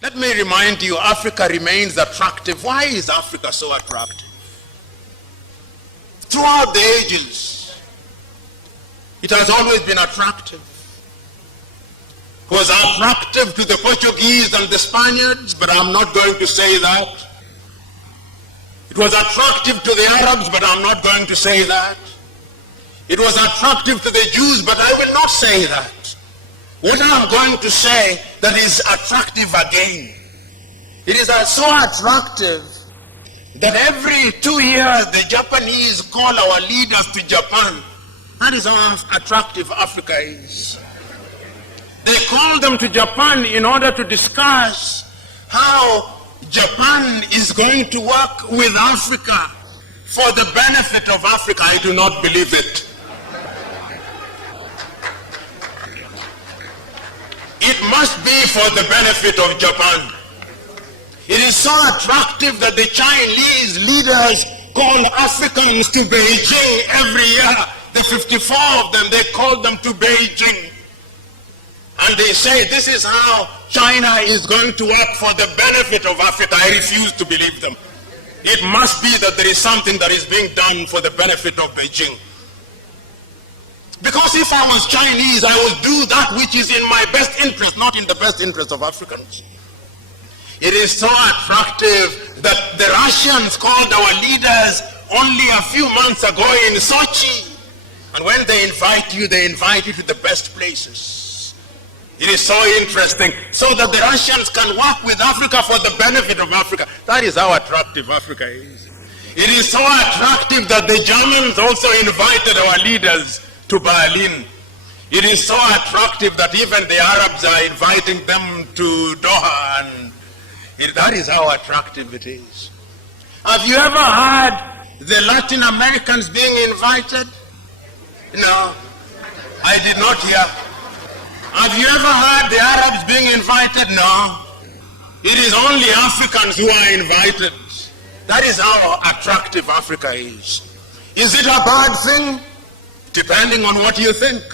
Let me remind you, Africa remains attractive. Why is Africa so attractive? Throughout the ages, it has always been attractive. It was attractive to the Portuguese and the Spaniards, but I'm not going to say that. It was attractive to the Arabs, but I'm not going to say that. It was attractive to the Jews, but I will not say that. What I'm going to say that is attractive again, it is so attractive that every 2 years the Japanese call our leaders to Japan. That is how attractive Africa is. They call them to Japan in order to discuss how Japan is going to work with Africa for the benefit of Africa. I do not believe it. It must be for the benefit of Japan. It is so attractive that the Chinese leaders call Africans to Beijing every year. The 54 of them, they call them to Beijing. And they say this is how China is going to work for the benefit of Africa. I refuse to believe them. It must be that there is something that is being done for the benefit of Beijing. Because if I was Chinese, I would do that which is in my best interest, not in the best interest of Africans. It is so attractive that the Russians called our leaders only a few months ago in Sochi. And when they invite you to the best places. It is so interesting, so that the Russians can work with Africa for the benefit of Africa. That is how attractive Africa is. It is so attractive that the Germans also invited our leaders to Berlin. It is so attractive that even the Arabs are inviting them to Doha, and that is how attractive it is. Have you ever heard the Latin Americans being invited? No, I did not hear. Have you ever heard the Arabs being invited? No. It is only Africans who are invited. That is how attractive Africa is. Is it a bad thing? Depending on what you think.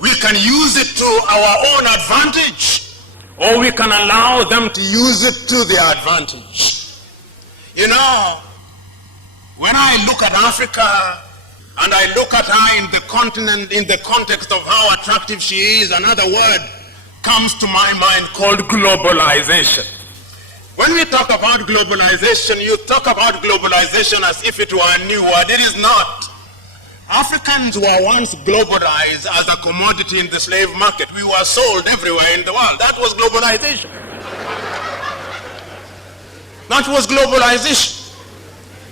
We can use it to our own advantage, or we can allow them to use it to their advantage. You know, when I look at Africa and I look at her in the continent, in the context of how attractive she is, another word comes to my mind called globalization. When we talk about globalization, you talk about globalization as if it were a new word. It is not. Africans were once globalized as a commodity in the slave market. We were sold everywhere in the world. That was globalization. That was globalization.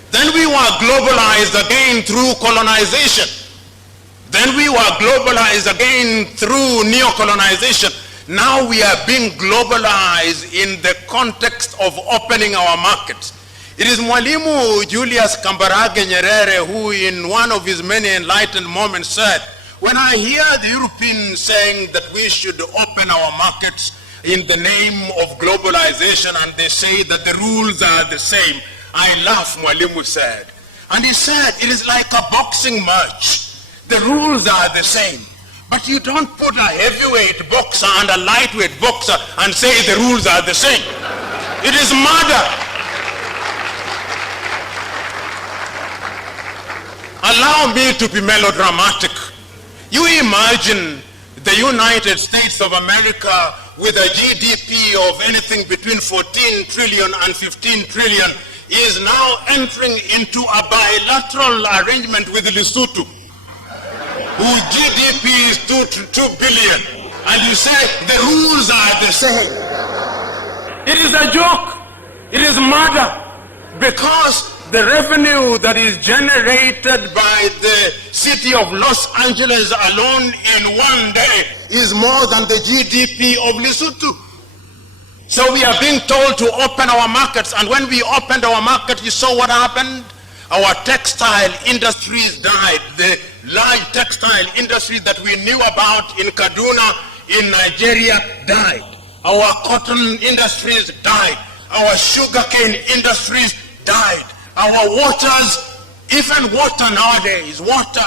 Then we were globalized again through colonization. Then we were globalized again through neo-colonization. Now we are being globalized in the context of opening our markets. It is Mwalimu Julius Kambarage Nyerere who in one of his many enlightened moments said, when I hear the Europeans saying that we should open our markets in the name of globalization and they say that the rules are the same, I laugh, Mwalimu said. And he said, it is like a boxing match. The rules are the same. But you don't put a heavyweight boxer and a lightweight boxer and say the rules are the same. It is murder. Allow me to be melodramatic. You imagine the United States of America with a GDP of anything between 14 trillion and 15 trillion is now entering into a bilateral arrangement with Lesotho, whose GDP is 2 billion. And you say the rules are the same. It is a joke. It is murder. Because the revenue that is generated by the city of Los Angeles alone in one day is more than the GDP of Lesotho. So we are being told to open our markets, and when we opened our market, you saw what happened? Our textile industries died. The large textile industries that we knew about in Kaduna, in Nigeria, died. Our cotton industries died. Our sugarcane industries died. Our waters, even water nowadays, water.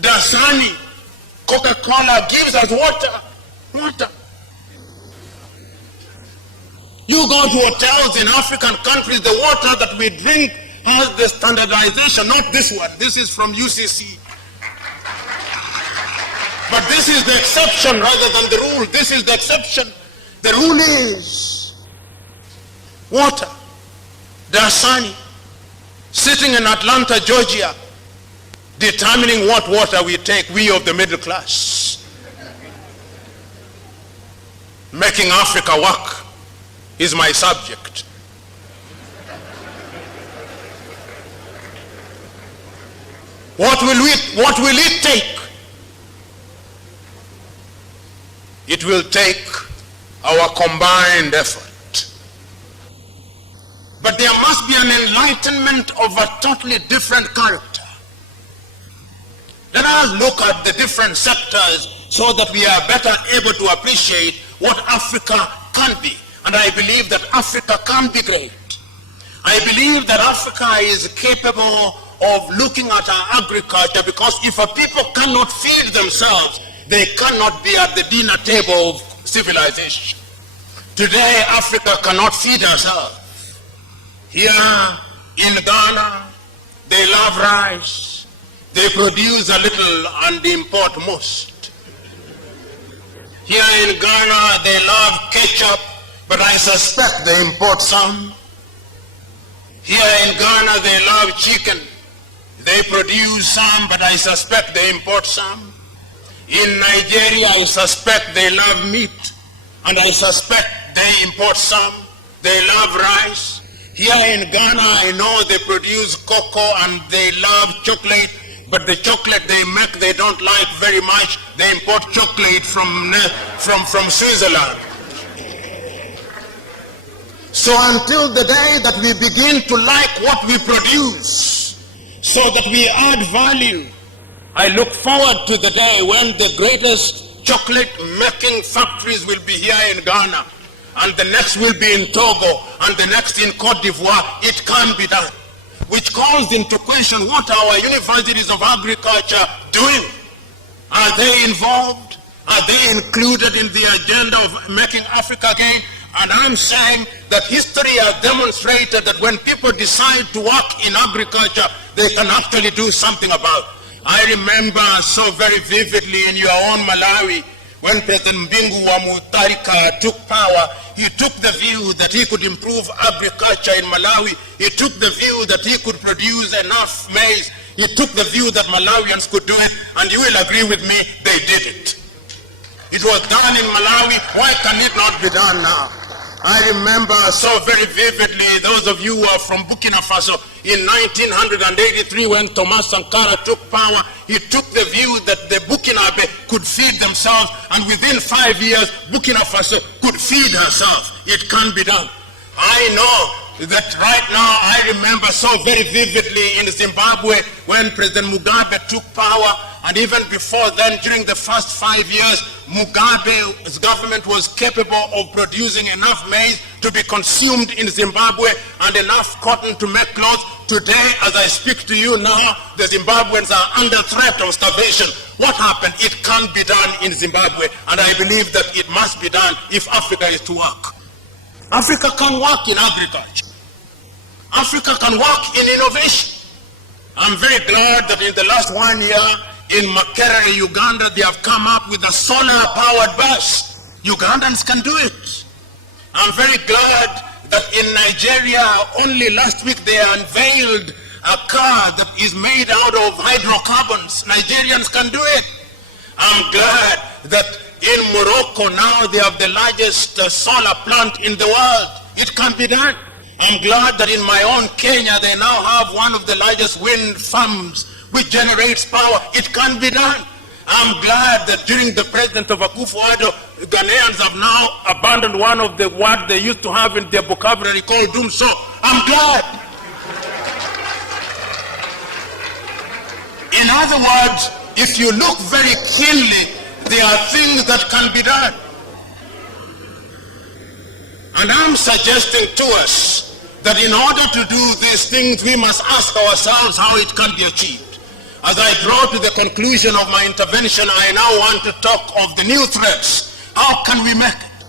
Dasani, Coca-Cola gives us water. Water. You go to hotels in African countries, the water that we drink has the standardization, not this one. This is from UCC. But this is the exception rather than the rule. This is the exception. The rule is water. Dasani, sitting in Atlanta, Georgia, determining what water we take, we of the middle class. Making Africa work is my subject. What will it take? It will take our combined effort. But there must be an enlightenment of a totally different character. Let us look at the different sectors so that we are better able to appreciate what Africa can be. And I believe that Africa can be great. I believe that Africa is capable of looking at our agriculture, because if a people cannot feed themselves, they cannot be at the dinner table of civilization. Today, Africa cannot feed herself. Here in Ghana, they love rice. They produce a little and import most. Here in Ghana, they love ketchup, but I suspect they import some. Here in Ghana, they love chicken. They produce some, but I suspect they import some. In Nigeria, I suspect they love meat, and I suspect they import some. They love rice. Here in Ghana, I know they produce cocoa and they love chocolate, but the chocolate they make, they don't like very much. They import chocolate from Switzerland. So until the day that we begin to like what we produce, so that we add value, I look forward to the day when the greatest chocolate making factories will be here in Ghana, and the next will be in Togo, and the next in Cote d'Ivoire. It can be done. Which calls into question, what are our universities of agriculture doing? Are they involved? Are they included in the agenda of making Africa gain? And I'm saying that history has demonstrated that when people decide to work in agriculture, they can actually do something about it. I remember so very vividly in your own Malawi, when President Mbingu wa Mutharika took power, he took the view that he could improve agriculture in Malawi. He took the view that he could produce enough maize. He took the view that Malawians could do it, and you will agree with me, they did it. It was done in Malawi. Why can it not be done now? I remember so very vividly, those of you who are from Burkina Faso, in 1983 when Thomas Sankara took power, he took the view that the Burkinabe could feed themselves, and within 5 years, Burkina Faso could feed herself. It can be done. I know that right now, I remember so very vividly in Zimbabwe when President Mugabe took power, and even before then, during the first 5 years, Mugabe's government was capable of producing enough maize to be consumed in Zimbabwe and enough cotton to make clothes. Today, as I speak to you now, the Zimbabweans are under threat of starvation. What happened? It can be done in Zimbabwe, and I believe that it must be done if Africa is to work. Africa can work in agriculture. Africa can work in innovation. I'm very glad that in the last 1 year, in Makerere, Uganda, they have come up with a solar-powered bus. Ugandans can do it. I'm very glad that in Nigeria, only last week they unveiled a car that is made out of hydrocarbons. Nigerians can do it. I'm glad that in Morocco now they have the largest solar plant in the world. It can be done. I'm glad that in my own Kenya they now have one of the largest wind farms which generates power. It can be done. I'm glad that during the president of Akufo-Addo, Ghanaians have now abandoned one of the words they used to have in their vocabulary called Dumso. I'm glad. In other words, if you look very keenly, there are things that can be done. And I'm suggesting to us that in order to do these things, we must ask ourselves how it can be achieved. As I draw to the conclusion of my intervention, I now want to talk of the new threats. How can we make it?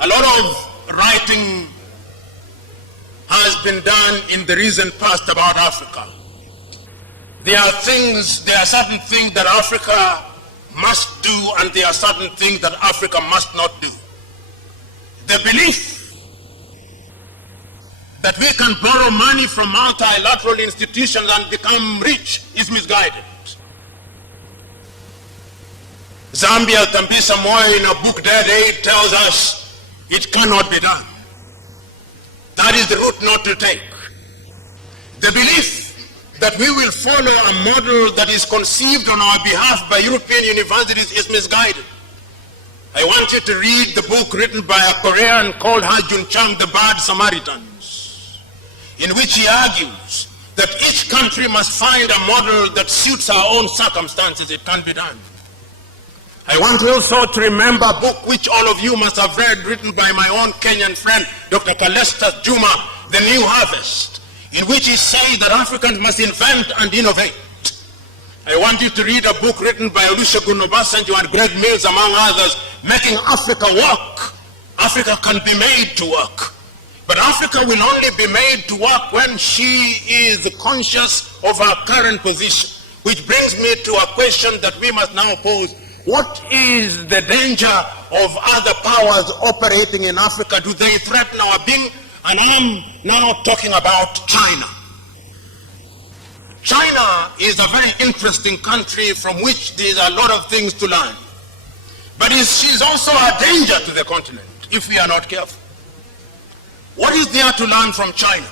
A lot of writing has been done in the recent past about Africa. There are certain things that Africa must do, and there are certain things that Africa must not do. The belief that we can borrow money from multilateral institutions and become rich is misguided. Zambia Tambisa Moyo in a book Dead Aid tells us it cannot be done. That is the route not to take. The belief that we will follow a model that is conceived on our behalf by European universities is misguided. I want you to read the book written by a Korean called Ha Jun Chang, The Bad Samaritans, in which he argues that each country must find a model that suits our own circumstances. It can be done. I want also to remember a book which all of you must have read, written by my own Kenyan friend, Dr. Kalesta Juma, The New Harvest, in which he says that Africans must invent and innovate. I want you to read a book written by Olusegun Obasanjo and Greg Mills, among others, Making Africa Work. Africa can be made to work. But Africa will only be made to work when she is conscious of her current position. Which brings me to a question that we must now pose. What is the danger of other powers operating in Africa? Do they threaten our being? And I'm now talking about China. China is a very interesting country from which there is a lot of things to learn. But she's also a danger to the continent if we are not careful. What is there to learn from China?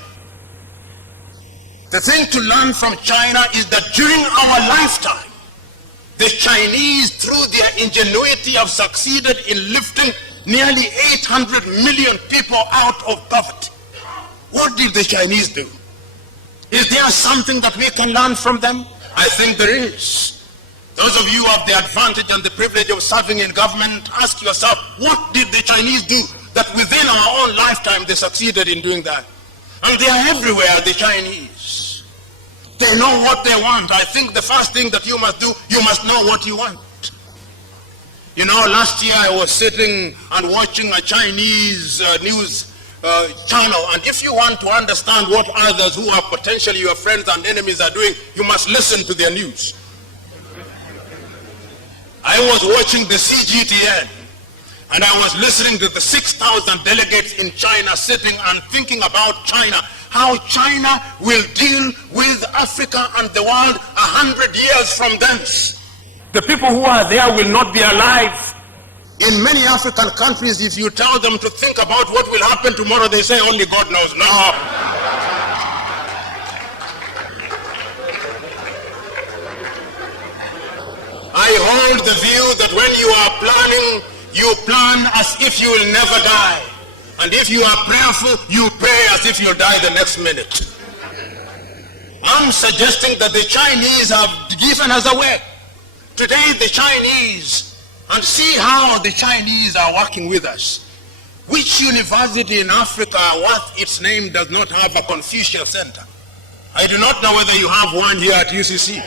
The thing to learn from China is that during our lifetime, the Chinese, through their ingenuity, have succeeded in lifting nearly 800 million people out of poverty. What did the Chinese do? Is there something that we can learn from them? I think there is. Those of you who have the advantage and the privilege of serving in government, ask yourself, what did the Chinese do that within our own lifetime they succeeded in doing that? And they are everywhere, the Chinese. They know what they want. I think the first thing that you must do, you must know what you want. You know, last year I was sitting and watching a Chinese news channel, and if you want to understand what others who are potentially your friends and enemies are doing, you must listen to their news. I was watching the CGTN, and I was listening to the 6,000 delegates in China sitting and thinking about China, how China will deal with Africa and the world 100 years from thence. The people who are there will not be alive. In many African countries, if you tell them to think about what will happen tomorrow, they say only God knows. No. I hold the view that when you are planning, you plan as if you will never die. And if you are prayerful, you pray as if you'll die the next minute. I'm suggesting that the Chinese have given us a way. Today, the Chinese, and see how the Chinese are working with us. Which university in Africa worth its name does not have a Confucius Center? I do not know whether you have one here at UCC.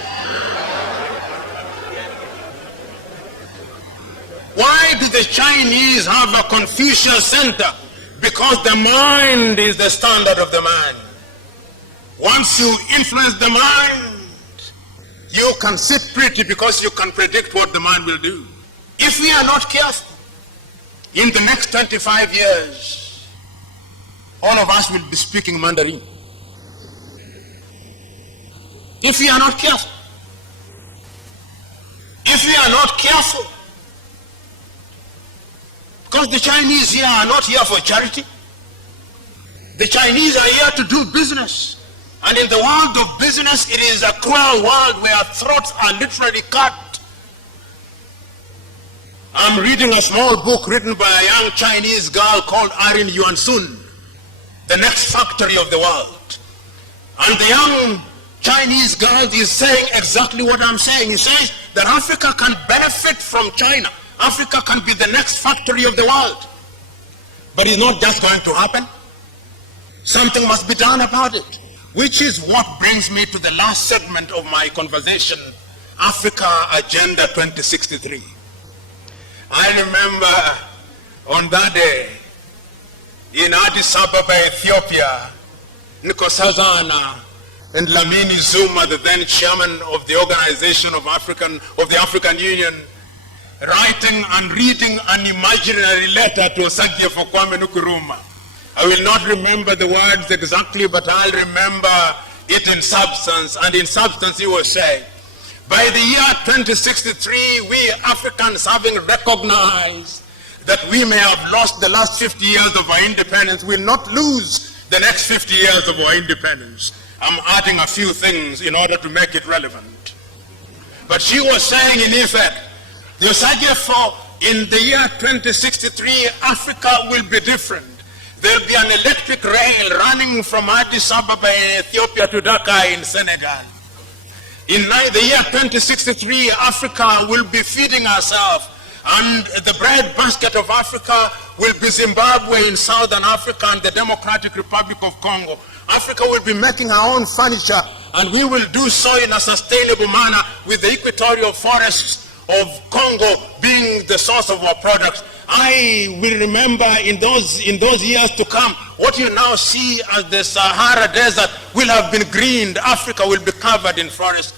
Why do the Chinese have a Confucius Center? Because the mind is the standard of the man. Once you influence the mind, you can sit pretty because you can predict what the man will do. If we are not careful, in the next 25 years, all of us will be speaking Mandarin. If we are not careful. If we are not careful. Because the Chinese here are not here for charity. The Chinese are here to do business. And in the world of business, it is a cruel world where throats are literally cut. I'm reading a small book written by a young Chinese girl called Irene Yuan-sun, The Next Factory of the World. And the young Chinese girl is saying exactly what I'm saying. He says that Africa can benefit from China. Africa can be the next factory of the world. But it's not just going to happen. Something must be done about it. Which is what brings me to the last segment of my conversation, Africa Agenda 2063. I remember on that day in Addis Ababa, Ethiopia, Nkosazana and Lamini Zuma, the then chairman of the Organization of the African Union, writing and reading an imaginary letter to Osagyefo Kwame Nkrumah. I will not remember the words exactly, but I'll remember it in substance. And in substance he was saying, by the year 2063, we Africans, having recognized that we may have lost the last 50 years of our independence, will not lose the next 50 years of our independence. I'm adding a few things in order to make it relevant. But she was saying, in effect, the Osagyefo, in the year 2063, Africa will be different. There will be an electric rail running from Addis Ababa in Ethiopia to Dakar in Senegal. In the year 2063, Africa will be feeding herself, and the bread basket of Africa will be Zimbabwe in Southern Africa and the Democratic Republic of Congo. Africa will be making her own furniture, and we will do so in a sustainable manner with the equatorial forests of Congo being the source of our products. I will remember in those years to come, what you now see as the Sahara Desert will have been greened. Africa will be covered in forests.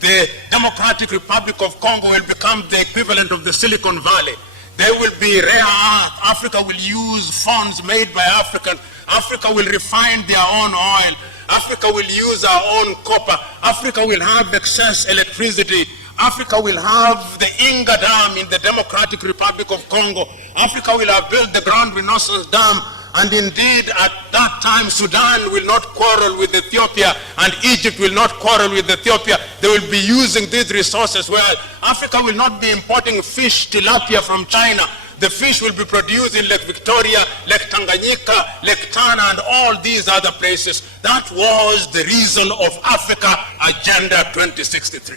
The Democratic Republic of Congo will become the equivalent of the Silicon Valley. There will be rare earth. Africa will use phones made by Africans. Africa will refine their own oil. Africa will use our own copper. Africa will have excess electricity. Africa will have the Inga Dam in the Democratic Republic of Congo. Africa will have built the Grand Renaissance Dam. And indeed, at that time, Sudan will not quarrel with Ethiopia, and Egypt will not quarrel with Ethiopia. They will be using these resources well. Africa will not be importing fish, tilapia from China. The fish will be produced in Lake Victoria, Lake Tanganyika, Lake Tana, and all these other places. That was the reason of Africa Agenda 2063.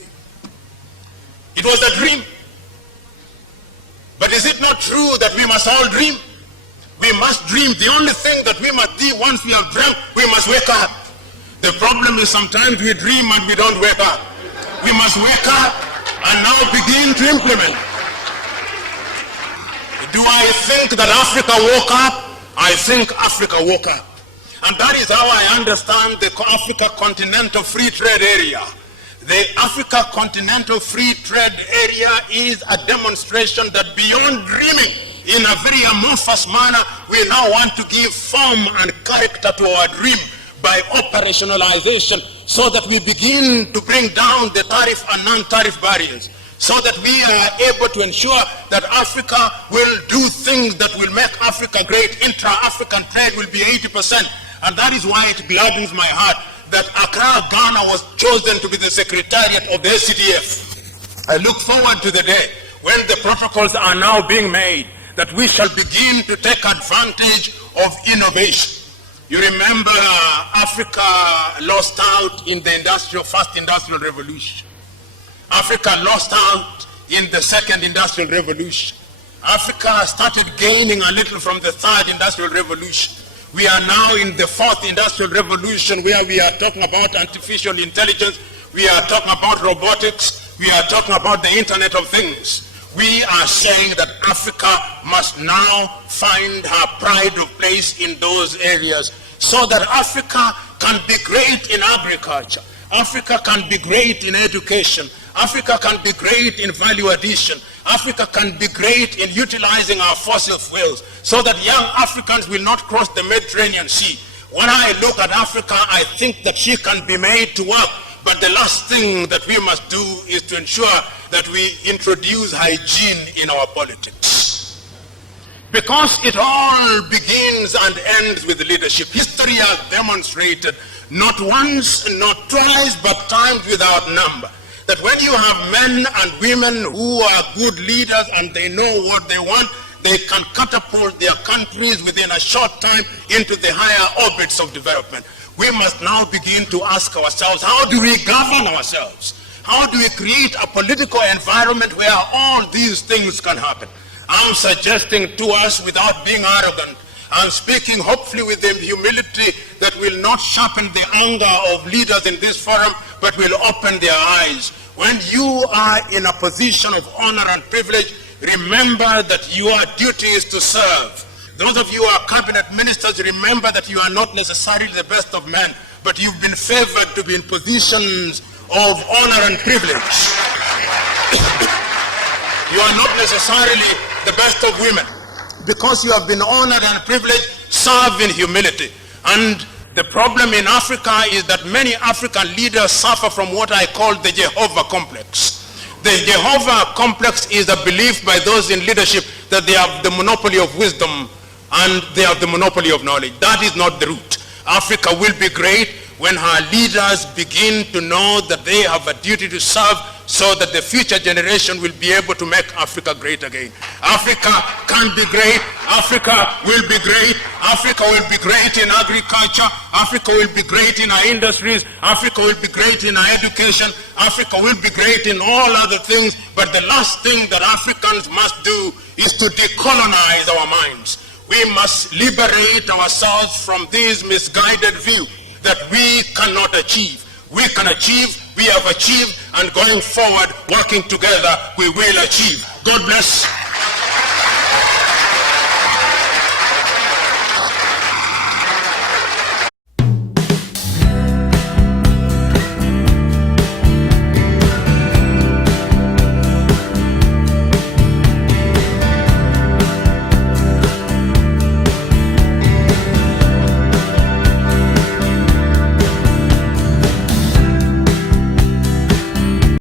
It was a dream. But is it not true that we must all dream? We must dream. The only thing that we must do once we have dreamt, we must wake up. The problem is sometimes we dream and we don't wake up. We must wake up and now begin to implement. Do I think that Africa woke up? I think Africa woke up. And that is how I understand the Africa Continental Free Trade Area. The Africa Continental Free Trade Area is a demonstration that beyond dreaming, in a very amorphous manner, we now want to give form and character to our dream by operationalization, so that we begin to bring down the tariff and non-tariff barriers, so that we are able to ensure that Africa will do things that will make Africa great. Intra-African trade will be 80%. And that is why it gladdens my heart that Accra, Ghana was chosen to be the secretariat of the ACDF. I look forward to the day when the protocols are now being made, that we shall begin to take advantage of innovation. You remember Africa lost out in the first industrial revolution. Africa lost out in the second industrial revolution. Africa started gaining a little from the third industrial revolution. We are now in the fourth industrial revolution, where we are talking about artificial intelligence, we are talking about robotics, we are talking about the Internet of Things. We are saying that Africa must now find her pride of place in those areas, so that Africa can be great in agriculture, Africa can be great in education, Africa can be great in value addition, Africa can be great in utilizing our fossil fuels, so that young Africans will not cross the Mediterranean Sea. When I look at Africa, I think that she can be made to work. But the last thing that we must do is to ensure that we introduce hygiene in our politics. Because it all begins and ends with leadership. History has demonstrated, not once, not twice, but times without number, that when you have men and women who are good leaders and they know what they want, they can catapult their countries within a short time into the higher orbits of development. We must now begin to ask ourselves, how do we govern ourselves? How do we create a political environment where all these things can happen? I'm suggesting to us, without being arrogant, I'm speaking hopefully with the humility that will not sharpen the anger of leaders in this forum, but will open their eyes. When you are in a position of honor and privilege, remember that your duty is to serve. Those of you who are cabinet ministers, remember that you are not necessarily the best of men, but you've been favored to be in positions of honor and privilege. You are not necessarily the best of women. Because you have been honored and privileged, serve in humility. And the problem in Africa is that many African leaders suffer from what I call the Jehovah complex. The Jehovah complex is a belief by those in leadership that they have the monopoly of wisdom and they have the monopoly of knowledge. That is not the route. Africa will be great when her leaders begin to know that they have a duty to serve, so that the future generation will be able to make Africa great again. Africa can be great. Africa will be great. Africa will be great in agriculture. Africa will be great in our industries. Africa will be great in our education. Africa will be great in all other things. But the last thing that Africans must do is to decolonize our minds. We must liberate ourselves from this misguided view that we cannot achieve. We can achieve, we have achieved, and going forward, working together, we will achieve. God bless.